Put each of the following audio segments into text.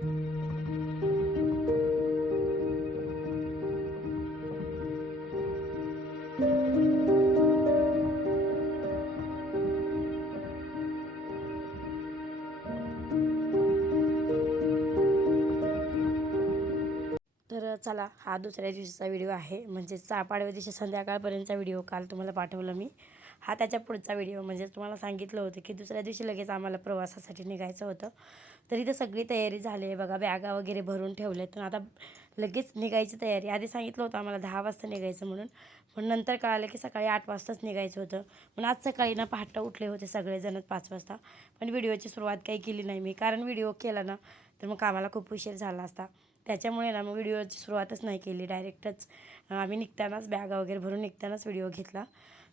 तर चला, हा दुसऱ्या दिवशीचा व्हिडिओ आहे, म्हणजे पाडव्या दिवशी संध्याकाळपर्यंतचा व्हिडिओ काल तुम्हाला पाठवलं मी. हा त्याच्या पुढचा व्हिडिओ, म्हणजे तुम्हाला सांगितलं होतं की दुसऱ्या दिवशी लगेच आम्हाला प्रवासासाठी निघायचं होतं. तर इथं सगळी तयारी झाली आहे बघा, बॅगा वगैरे भरून ठेवले. तर आता लगेच निघायची तयारी. आधी सांगितलं होतं आम्हाला 10 वाजता निघायचं म्हणून, पण नंतर कळालं की सकाळी 8 वाजताच निघायचं होतं. पण आज सकाळी ना पहाटे उठले होते सगळेजणच 5 वाजता, पण व्हिडिओची सुरुवात काही केली नाही मी, कारण व्हिडिओ केला ना तर मग कामाला खूप उशीर झाला असता. त्याच्यामुळे ना मग व्हिडिओची सुरुवातच नाही केली, डायरेक्टच आम्ही निघतानाच बॅगा वगैरे भरून निघतानाच व्हिडिओ घेतला.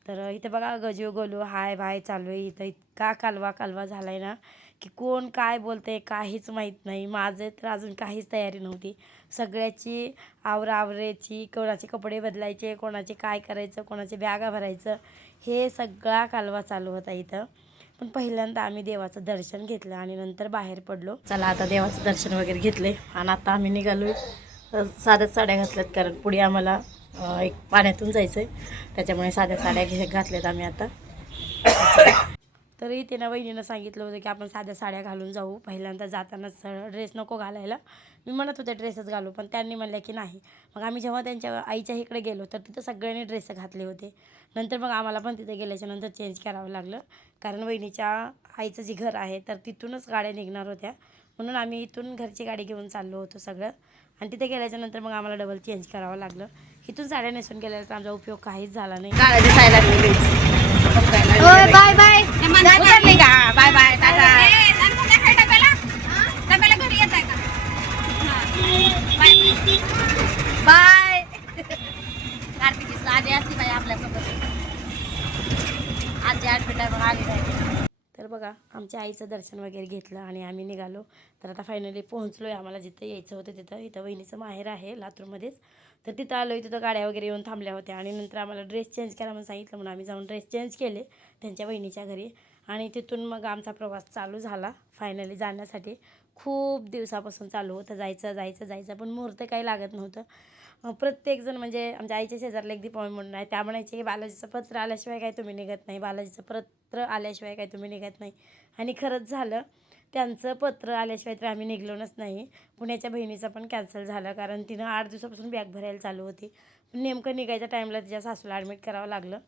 तर इथं बघा गजू गोलू हाय बाय चालू आहे. इथं इतका कालवा झाला आहे ना की कोण काय बोलते काहीच माहीत नाही. माझे तर अजून काहीच तयारी नव्हती. सगळ्याची आवराची, कोणाचे कपडे बदलायचे, कोणाचे काय करायचं, कोणाचे बॅगा भरायचं, हे सगळा कालवा चालू होता इथं. पण पहिल्यांदा आम्ही देवाचं दर्शन घेतलं आणि नंतर बाहेर पडलो. चला आता देवाचं दर्शन वगैरे घेतले आणि आता आम्ही निघालो. साध्या साड्या घातल्यात, कारण पुढे आम्हाला एक पाण्यातून जायचं आहे, त्याच्यामुळे साध्या साड्या घातल्यात आम्ही आता. तर इथे ना वहिनीनं सांगितलं होतं की आपण साध्या साड्या घालून जाऊ, पहिल्यांदा जातानाच ड्रेस नको घालायला. मी म्हणत होते ड्रेसच घालू, पण त्यांनी म्हणलं की नाही. मग आम्ही जेव्हा त्यांच्या आईच्या इकडे गेलो तर तिथं सगळ्यांनी ड्रेस घातले होते. नंतर मग आम्हाला पण तिथे गेल्याच्या नंतर चेंज करावं लागलं, कारण वहिनीच्या आईचं जे घर आहे तर तिथूनच गाड्या निघणार होत्या, म्हणून आम्ही इथून घरची गाडी घेऊन चाललो होतो सगळं. आणि तिथे गेल्याच्यानंतर मग आम्हाला डबल चेंज करावं लागलं. इथून साड्या नेसून गेल्यानंतर आमचा उपयोग काहीच झाला नाही. गाड्या दिसायला लागलेली. Bye bye bye bye tata. Bye. कार्तिकीच आधी असती बाई आपल्यासोबत, आजी आठवड्या पण आली नाही. तर बघा आमच्या आईचं दर्शन वगैरे घेतलं आणि आम्ही निघालो. तर आता फायनली पोहोचलो आहे आम्हाला जिथं यायचं होतं तिथं. इथं वहिनीचं माहेर आहे लातूरमध्येच. तर तिथं आलो. तिथं गाड्या वगैरे येऊन थांबल्या होत्या आणि नंतर आम्हाला ड्रेस चेंज करा म्हणून सांगितलं, म्हणून आम्ही जाऊन ड्रेस चेंज केले त्यांच्या वहिनीच्या घरी. आणि तिथून मग आमचा प्रवास चालू झाला फायनली जाण्यासाठी. खूप दिवसापासून चालू होतं जायचं, पण मुहूर्त काही लागत नव्हतं. प्रत्येकजण, म्हणजे आमच्या आईच्या शेजारला एक दीपावली म्हणून आहे, त्या म्हणायचे की बालाजीचं पत्र आल्याशिवाय काय तुम्ही निघत नाही, बालाजीचं पत्र आल्याशिवाय काय तुम्ही निघत नाही. आणि खरंच झालं, त्यांचं पत्र आल्याशिवाय तर आम्ही निघलोच नाही. पुण्याच्या बहिणीचं पण कॅन्सल झालं, कारण तिनं 8 दिवसापासून बॅग भरायला चालू होती. पण नेमकं निघायच्या टाईमला तिच्या सासूला ॲडमिट करावं लागलं,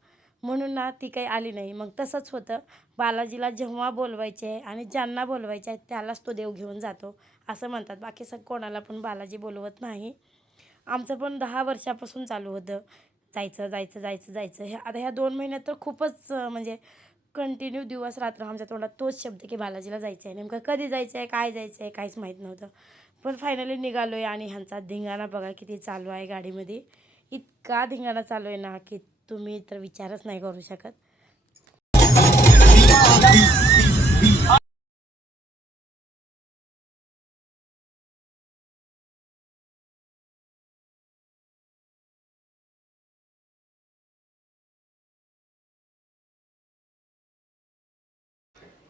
म्हणून ना ती काही आली नाही. मग तसंच होतं, बालाजीला जेव्हा बोलवायचे आणि ज्यांना बोलवायचे आहे त्यालाच तो देव घेऊन जातो असं म्हणतात. बाकी कोणाला पण बालाजी बोलवत नाही. आमचं पण 10 वर्षापासून चालू होतं जायचं. ह्या 2 महिन्यात तर खूपच म्हणजे कंटिन्यू दिवस रात्र आमच्या तोंडात तोच शब्द की बालाजीला जायचं आहे. नेमकं कधी जायचं आहे, काय जायचं आहे, काहीच माहीत नव्हतं. पण फायनली निघालो आहे आणि ह्यांचा धिंगाणा बघा किती चालू आहे गाडीमध्ये. इतका धिंगाणा चालू आहे ना की तुम्ही तर विचारच नाही करू शकत.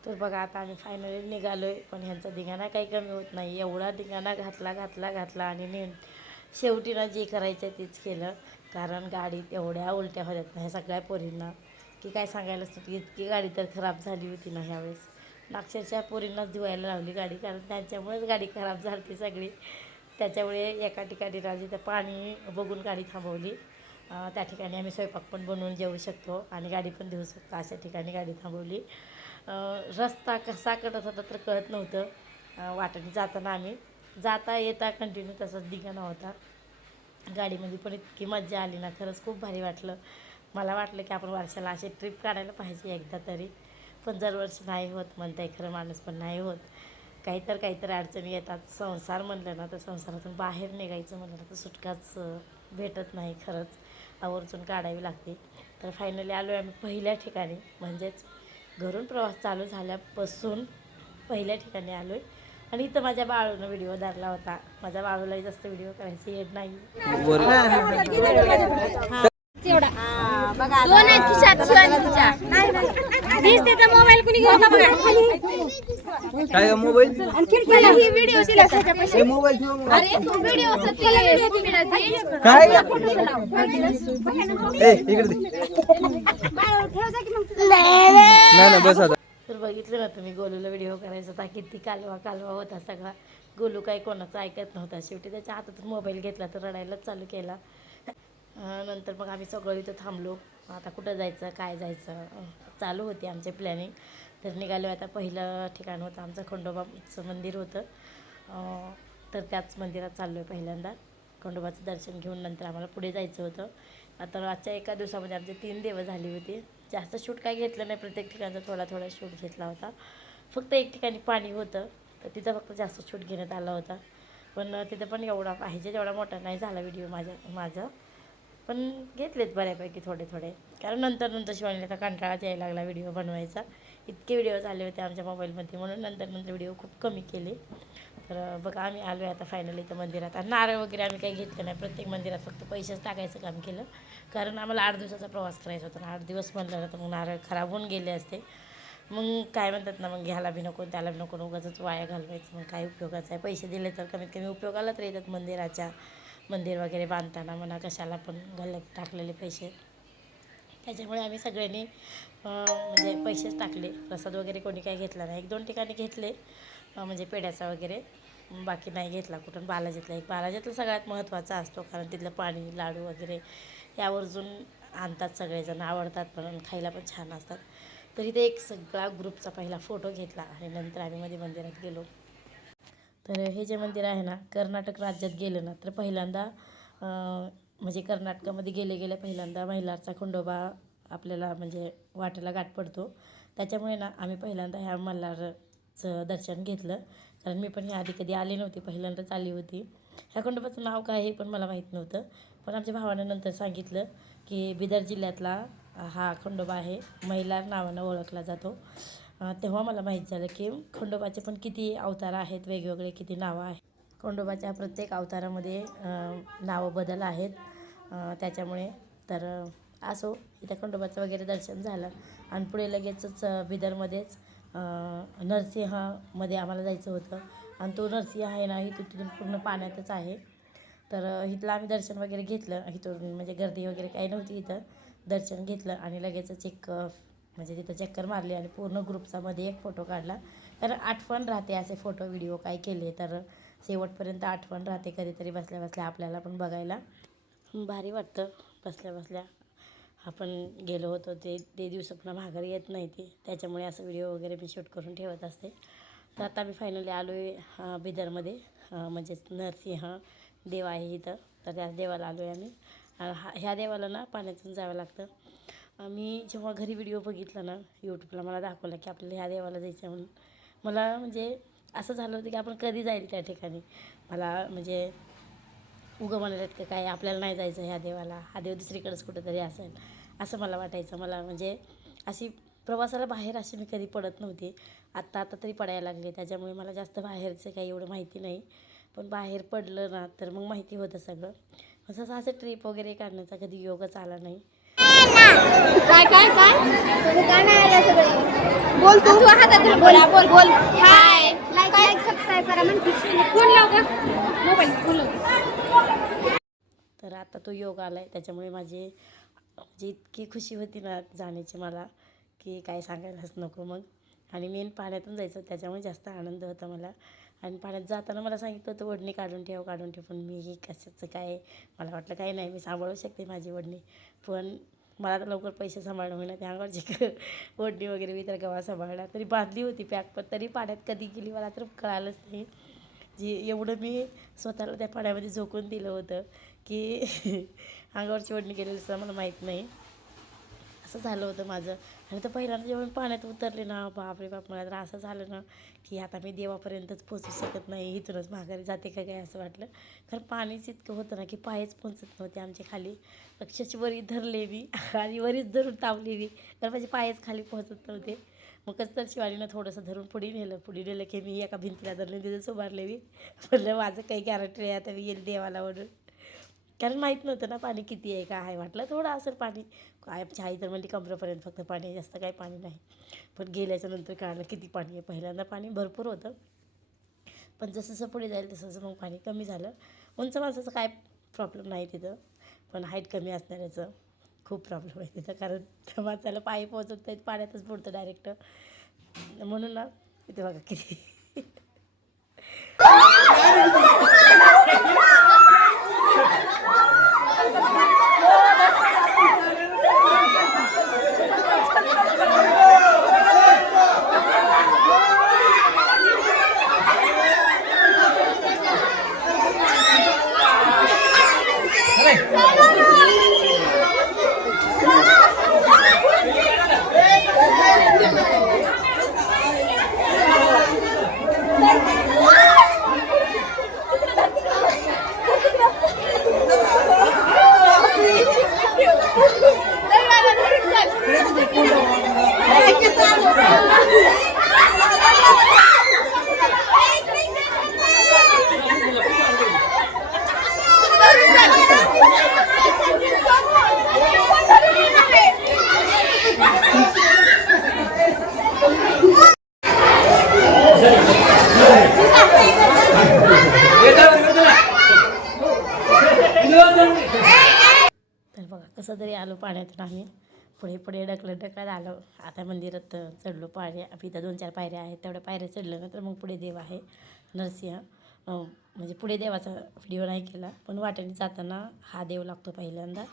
तर बघा आता आम्ही फायनली निघालो आहे, पण ह्यांचा धिंगाणा काही कमी होत नाही. एवढा धिंगाणा घातला आणि शेवटी ना जे करायचं आहे तेच केलं, कारण गाडीत एवढ्या उलट्या होत्यात ना ह्या सगळ्या पोरींना की काय सांगायलाच नव्हतं. इतकी गाडी तर खराब झाली होती ना ह्यावेळेस. अक्षरशः पोरींनाच धुवायला लावली गाडी, कारण त्यांच्यामुळेच गाडी खराब झाली सगळी. त्याच्यामुळे एका ठिकाणी जिथं पाणी बघून गाडी थांबवली, त्या ठिकाणी आम्ही स्वयंपाक पण बनवून जेवू शकतो आणि गाडी पण धुवू शकतो अशा ठिकाणी गाडी थांबवली. रस्ता कसा कडत होता तर कळत नव्हतं. वाटेने जाताना आम्ही जाता येता कंटिन्यू तसाच धिंगाणा होता. गाडीमध्ये पण इतकी मजा आली ना, खरंच खूप भारी वाटलं. मला वाटलं की आपण वर्षाला अशी ट्रिप काढायला पाहिजे एकदा तरी, पण दरवर्षी नाही होत म्हणताय खरं माणूस, पण नाही होत. काहीतरी अडचणी येतात. संसार म्हणलं ना तर संसारातून बाहेर निघायचं म्हणलं ना तर सुटकाच भेटत नाही. खरंच आवर्जून काढावी लागते. तर फायनली आलो आहे आम्ही पहिल्या ठिकाणी, म्हणजेच घरून प्रवास चालू झाल्यापासून पहिल्या ठिकाणी आलो आहे. आणि इथं माझ्या बाळूनं व्हिडिओ धरला होता. माझ्या बाळूलाही जास्त व्हिडिओ करायची येत नाही. मोबाईल कुणी घेऊन बघा काय मोबाईल ही व्हिडिओ दिला त्याच्यापाशी मोबाईल ठेव अरे तू व्हिडिओचं काय ए इकडे दे नाही ना बस आता तर बघितलं ना तुम्ही गोलूला व्हिडिओ करायचा होता किती कालवा कालवा होता सगळा. गोलू काही कोणाचं ऐकत नव्हता. शेवटी त्याच्या हातातून मोबाईल घेतला तर रडायलाच चालू केला. नंतर मग आम्ही सगळं इथं थांबलो. आता कुठं जायचं काय जायचं चालू होती आमची प्लॅनिंग. तर निघालो. आता पहिलं ठिकाण होतं आमचं खंडोबाचं मंदिर होतं. तर त्याच मंदिरात चाललो आहे पहिल्यांदा. खंडोबाचं दर्शन घेऊन नंतर आम्हाला पुढे जायचं होतं. आता आजच्या एका दिवसामध्ये आमचे 3 देव झाली होती. जास्त शूट काय घेतलं नाही. प्रत्येक ठिकाणचा थोडा थोडा शूट घेतला होता. फक्त एक ठिकाणी पाणी होतं तर तिथं फक्त जास्त शूट घेण्यात आला होता. पण तिथं पण एवढा पाहिजे तेवढा मोठा नाही झाला व्हिडिओ माझं. पण घेतलेत बऱ्यापैकी थोडे थोडे. कारण नंतर शिवानीला आता कंटाळाच यायला लागला व्हिडिओ बनवायचा. इतके व्हिडिओ झाले होते आमच्या मोबाईलमध्ये म्हणून नंतर व्हिडिओ खूप कमी केले. तर बघा आम्ही आलो आहे आता फायनली इथं मंदिरात. आणि नारळ वगैरे आम्ही काही घेतलं नाही. प्रत्येक मंदिरात फक्त पैसेच टाकायचं काम केलं. कारण आम्हाला 8 दिवसाचा प्रवास करायचा होता. 8 दिवस म्हणलं ना तर मग नारळ खराब होऊन गेले असते. मग काय म्हणतात ना मग घ्यायला बी नको त्याला बी नको उगाचच वाया घालवायचं. मग काय उपयोगाचं आहे. पैसे दिले तर कमीत कमी उपयोगाला तर येतात मंदिराच्या. मंदिर वगैरे बांधताना म्हणा कशाला पण घालत टाकलेले पैसे. त्याच्यामुळे आम्ही सगळ्यांनी म्हणजे पैसेच टाकले. प्रसाद वगैरे कोणी काही घेतला नाही. 1-2 ठिकाणी घेतले म्हणजे पेढ्याचा वगैरे. बाकी नाही घेतला कुठून. बालाजीतला सगळ्यात महत्त्वाचा असतो. कारण तिथलं पाणी लाडू वगैरे यावरून आणतात सगळेजण. आवडतात पण खायला पण छान असतात. तर इथे एक सगळा ग्रुपचा पहिला फोटो घेतला आणि नंतर आम्ही मध्ये मंदिरात गेलो. तर हे जे मंदिर आहे ना कर्नाटक राज्यात गेलं ना तर पहिल्यांदा म्हणजे कर्नाटकामध्ये गेले पहिल्यांदा महिलारचा खंडोबा आपल्याला म्हणजे वाटेला गाठ पडतो. त्याच्यामुळे ना आम्ही पहिल्यांदा ह्या मल्हारचं दर्शन घेतलं. कारण मी पण आधी कधी आले नव्हते. पहिल्यांदाच आली होती. ह्या खंडोबाचं नाव काय आहे पण मला माहीत नव्हतं. पण आमच्या भावानं नंतर सांगितलं की बिदर जिल्ह्यातला हा खंडोबा आहे. महिलार नावानं ओळखला जातो. तेव्हा मला माहीत झालं की खंडोबाचे पण किती अवतार आहेत वेगवेगळे किती नावं आहेत. खंडोबाच्या प्रत्येक अवतारामध्ये नावं बदल आहेत. त्याच्यामुळे तर असो इथं खंडोबाचं वगैरे दर्शन झालं. आणि पुढे लगेचच बिदरमध्येच नरसिंहमध्ये आम्हाला जायचं होतं. आणि तो नरसिंह आहे ना तिथून पूर्ण पाण्यातच आहे. तर इथलं आम्ही दर्शन वगैरे घेतलं. इथून म्हणजे गर्दी वगैरे काही नव्हती. इथं दर्शन घेतलं आणि लगेचच एक म्हणजे तिथं चक्कर मारली आणि पूर्ण ग्रुपचा मध्ये एक फोटो काढला. कारण आठवण राहते असे फोटो व्हिडिओ काय केले तर शेवटपर्यंत आठवण राहते. कधीतरी बसल्या बसल्या आपल्याला पण बघायला भारी वाटतं. बसल्या बसल्या आपण गेलो होतो ते दिवस पुन्हा माघारी येत नाही ती. त्याच्यामुळे असं व्हिडिओ वगैरे मी शूट करून ठेवत असते. तर आता मी फायनली आलो आहे बिदरमध्ये. म्हणजेच नरसिंह देव आहे इथं. तर त्याच देवाला आलो आहे आम्ही. ह्या देवाला ना पाण्यातून जावं लागतं. मी जेव्हा घरी व्हिडिओ बघितला ना यूट्यूबला मला दाखवलं की आपल्याला ह्या देवाला जायचं म्हणून. मला म्हणजे असं झालं होतं की आपण कधी जाईल त्या ठिकाणी. मला म्हणजे उगं म्हणालेत की काय आपल्याला नाही जायचं ह्या देवाला. हा देव दुसरीकडेच कुठंतरी असेल असं मला वाटायचं. मला म्हणजे अशी प्रवासाला बाहेर अशी मी कधी पडत नव्हती. आता तरी पडायला लागले. त्याच्यामुळे मला जास्त बाहेरचं काही एवढं माहिती नाही. पण बाहेर पडलं ना तर मग माहिती होतं सगळं. असं असं ट्रिप वगैरे काढण्याचा कधी योगच आला नाही. काय गाणं आलं सगळे. बोल तू हातात बोल हाय लाईक सबस्क्राईब करा म्हणते. फोन लाव का मोबाईल फोन लाव. तर आता तो योग आला आहे. त्याच्यामुळे माझी म्हणजे इतकी खुशी होती ना जाण्याची मला की काय सांगायलाच नको मग. आणि मेन पाण्यातून जायचं त्याच्यामुळे जास्त आनंद होता मला. आणि पाण्यात जाताना मला सांगितलं होतं ओढणी काढून ठेव. पण मी कशाचं काय मला वाटलं काही नाही मी सांभाळू शकते माझी ओढणी. पण मला तर लवकर पैसे सांभाळणं होईना. त्या अंगावरची ओढणी वगैरे मी तर केव्हा सांभाळणार. तरी बांधली होती पॅक पण तरी पाण्यात कधी गेली मला तर कळालंच नाही. जे एवढं मी स्वतःला त्या पाण्यामध्ये झोकून दिलं होतं की अंगावरची ओढणी गेलेली असं मला माहीत नाही. असं झालं होतं माझं. आणि तर पहिल्यांदा जेव्हा मी पाण्यात उतरले ना बापरे बाप मला तर असं झालं ना की आता मी देवापर्यंतच पोचू शकत नाही. इथूनच माघारी जाते का काय असं वाटलं. कारण पाणीच इतकं होतं ना की पायच पोचत नव्हते आमचे खाली. अक्षरशः वरी धरले मी आणि वरीच धरून तावली मी. कारण माझे पायच खाली पोचत नव्हते. मग कसं तर शिवानीनं थोडंसं धरून पुढे नेलं की मी एका भिंतीला धरले तिथंच उभारले मी. म्हणलं माझं काही गॅरंटी आहे आता मी येईल देवाला म्हणून. कारण माहीत नव्हतं ना पाणी किती आहे काय आहे. वाटलं थोडं असेल पाणी, काय आमची आई तर म्हणली कमरेपर्यंत फक्त पाणी आहे, जास्त काही पाणी नाही. पण गेल्याच्या नंतर कळलं किती पाणी आहे. पहिल्यांदा पाणी भरपूर होतं, पण जसं जसं पुढे जाईल तसं मग पाणी कमी झालं. उंच माणसाचं काय प्रॉब्लेम नाही तिथं, पण हाईट कमी असणाऱ्याचं खूप प्रॉब्लेम आहे तिथं. कारण त्या माणसाला पाय पोहोचत नाहीत, पाण्यातच बुडतं डायरेक्ट. म्हणून ना तिथे बघा किती तर बघा कसं तरी आलो पाण्यातून आम्ही. पुढे पुढे ढकलत आलो. आता मंदिरात चढलो. पायऱ्या इथं 2-4 पायऱ्या आहेत, तेवढ्या पायऱ्या चढलं ना तर मग पुढे देव आहे नरसिंह. म्हणजे पुढे देवाचा व्हिडिओ नाही केला, पण वाटेने जाताना हा देव लागतो पहिल्यांदा,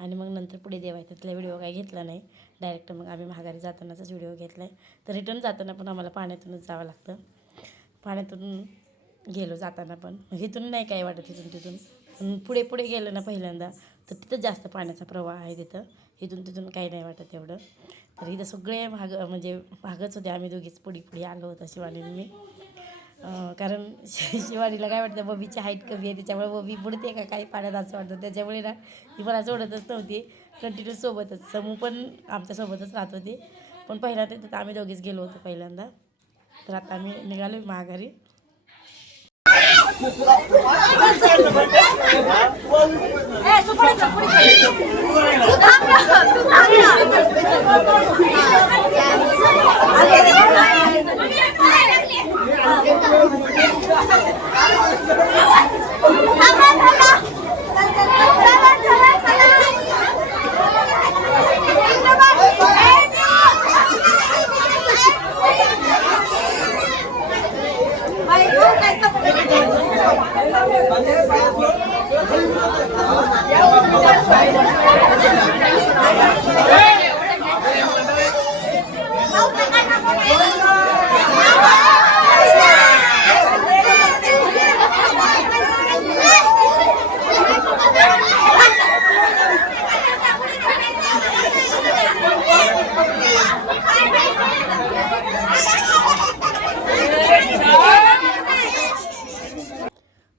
आणि मग नंतर पुढे देव आहे. त्यातला व्हिडिओ काही घेतला नाही. डायरेक्ट मग आम्ही माघारी जातानाचाच व्हिडिओ घेतला आहे. तर रिटर्न जाताना पण आम्हाला पाण्यातूनच जावं लागतं. पाण्यातून गेलो जाताना पण, मग इथून नाही काय वाटत इथून तिथून. पण पुढे पुढे गेलं ना पहिल्यांदा तर तिथं जास्त पाण्याचा प्रवाह आहे तिथं. इथून तिथून काही नाही वाटत एवढं. तर इथं सगळे म्हणजे भागच होते. आम्ही दोघीच पुढे पुढे आलो होतो शिवानी आणि मी. कारण शिवानीला काय वाटतं, बबीची हाईट कमी आहे त्याच्यामुळे बबी बुडते का काही पाण्यात असं वाटतं. त्याच्यामुळे ना ती मला सोडतच नव्हती, कंटिन्यू सोबतच. समू पण आमच्यासोबतच राहत होती. पण पहिल्यांदा तिथं आम्ही दोघीच गेलो होतो पहिल्यांदा. तर आता आम्ही निघालो माघारी.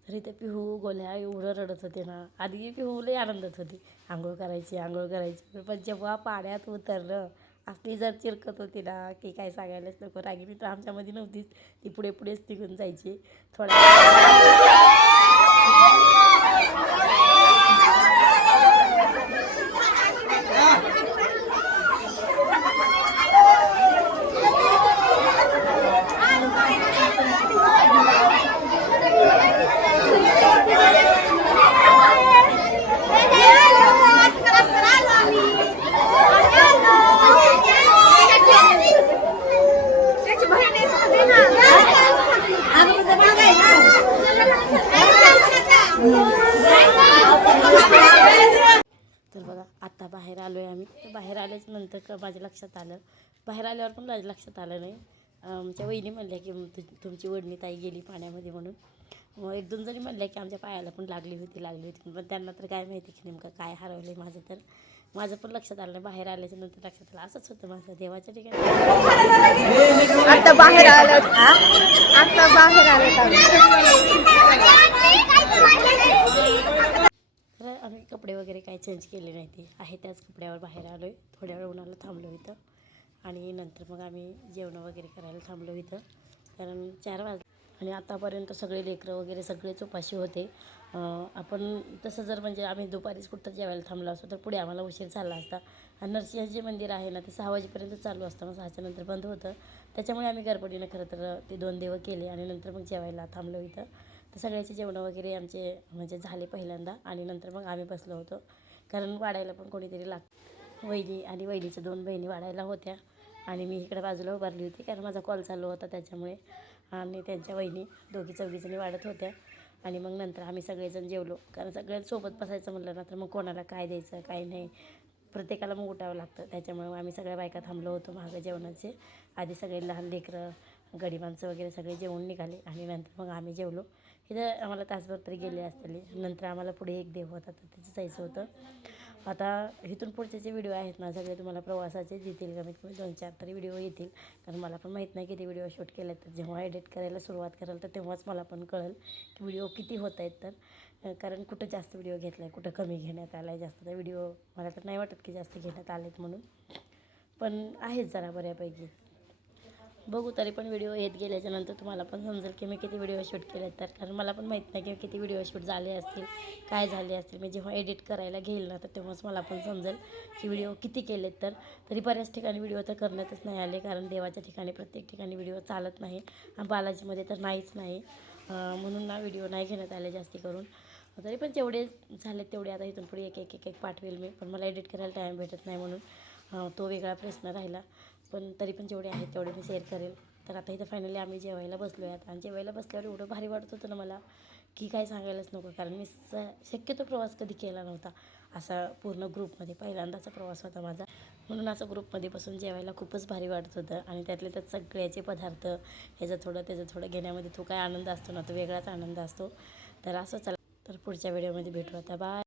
तरी ते पिहू गोल्या एवढं रडत होते ना. आधी पिहू लई आनंदात होती, आंघोळ करायची. पण जेव्हा पाण्यात उतरलं असली जर चिरकत होती ना की काय सांगायलाच नको. रागिनी तर आमच्यामध्ये नव्हतीच, ती पुढे पुढेच निघून जायची थोड्या. तर बघा आत्ता बाहेर आलो आहे आम्ही. तर बाहेर आल्याच नंतर माझ्या लक्षात आलं, बाहेर आल्यावर पण माझ्या लक्षात आलं नाही. आमच्या वहिनी म्हणल्या की तुमची वडणी ताई गेली पाण्यामध्ये म्हणून. मग 1-2 जणी म्हणल्या की आमच्या पायाला पण लागली होती. पण त्यांना तर काय माहिती की नेमकं काय हरवलं आहे माझं. तर माझं पण लक्षात आलं नाही. बाहेर आल्याच्या नंतर लक्षात आलं. असंच होतं माझं देवाच्या ठिकाणी. आता बाहेर आलं. तर आम्ही कपडे वगैरे काही चेंज केले नाही, ते आहे त्याच कपड्यावर बाहेर आलो आहे. थोड्या वेळ उन्हाला थांबलो इथं, आणि नंतर मग आम्ही जेवण वगैरे करायला थांबलो इथं. कारण 4 वाजले. आणि आतापर्यंत सगळे लेकरं वगैरे सगळेच उपाशी होते. आपण तसं जर म्हणजे आम्ही दुपारीच कुठं जेवायला थांबलो असतो तर पुढे आम्हाला उशीर झाला असता. आणि नरसिंह जे मंदिर आहे ना ते 6 वाजेपर्यंत चालू असतं, मग 6च्या नंतर बंद होतं. त्याच्यामुळे आम्ही गडबडीनं खरं तर ते 2 देव केले आणि नंतर मग जेवायला थांबलो इथं. तर सगळ्याचे जेवणं वगैरे आमचे म्हणजे झाले पहिल्यांदा आणि नंतर मग आम्ही बसलो होतो, कारण वाढायला पण कोणीतरी वहिनी आणि वहिनीच्या 2 बहिणी वाढायला होत्या आणि मी इकडे बाजूला उभारली होती कारण माझा कॉल चालू होता त्याच्यामुळे. आणि त्यांच्या वहिनी दोघी चौघीजणी वाढत होत्या आणि मग नंतर आम्ही सगळेजण जेवलो, कारण सगळ्यांसोबत बसायचं म्हटलं ना तर मग कोणाला काय द्यायचं काय नाही प्रत्येकाला मग उठावं लागतं. त्याच्यामुळे आम्ही सगळ्या बायका थांबलो होतो मागं जेवणाचे. आधी सगळे लहान लेकरं गडी माणसं वगैरे सगळे जेवून निघाले आणि नंतर मग आम्ही जेवलो. इथं आम्हाला तासभर तरी गेले असतील. नंतर आम्हाला पुढे एक देव होता तर तिथं जायचं होतं. आता इथून पुढचे जे व्हिडिओ आहेत ना सगळे तुम्हाला प्रवासाचेच येतील, कमीत कमी 2-4 तरी व्हिडिओ येतील, कारण मला पण माहीत नाही किती व्हिडिओ शूट केले. तर जेव्हा एडिट करायला सुरुवात कराल तर तेव्हाच मला पण कळेल की व्हिडिओ किती होत आहेत. तर कारण कुठं जास्त व्हिडिओ घेतला आहे, कुठं कमी घेण्यात आला आहे. जास्त तर व्हिडिओ मला तर नाही वाटत की जास्त घेण्यात आलेत म्हणून, पण आहेत जरा बऱ्यापैकी. बघू तरी पण व्हिडिओ येत गेल्याच्यानंतर तुम्हाला पण समजेल की मी किती व्हिडिओ शूट केले तर, कारण मला पण माहीत नाही की किती व्हिडिओ शूट झाले असतील, काय झाले असतील. मी जेव्हा एडिट करायला घेईल ना तर तेव्हाच मला पण समजेल की व्हिडिओ किती केलेत. तर तरी बऱ्याच ठिकाणी व्हिडिओ तर करण्यातच नाही आले, कारण देवाच्या ठिकाणी प्रत्येक ठिकाणी व्हिडिओ चालत नाही आणि बालाजीमध्ये तर नाहीच नाही, म्हणून ना व्हिडिओ नाही घेण्यात आले जास्ती करून. तरी पण जेवढे झाले तेवढे आता इथून पुढे एक पाठवेल मी, पण मला एडिट करायला टाईम भेटत नाही म्हणून तो वेगळा प्रश्न राहिला. पण तरी पण जेवढे आहेत तेवढे मी शेअर करेल. तर आता इथं फायनली आम्ही जेवायला बसलो आहे आणि जेवायला बसल्यावर एवढं भारी वाटत होतं ना मला की काय सांगायलाच नको, कारण मी शक्यतो प्रवास कधी केला नव्हता असा पूर्ण ग्रुपमध्ये, पहिल्यांदाचा प्रवास होता माझा. म्हणून असं ग्रुपमध्ये बसून जेवायला खूपच भारी वाटत होतं आणि त्यातले त्यात सगळ्याचे पदार्थ ह्याचं थोडं त्याचं थोडं घेण्यामध्ये तो काय आनंद असतो ना तो वेगळाच आनंद असतो. तर असं चला, तर पुढच्या व्हिडिओमध्ये भेटू आता. बाय.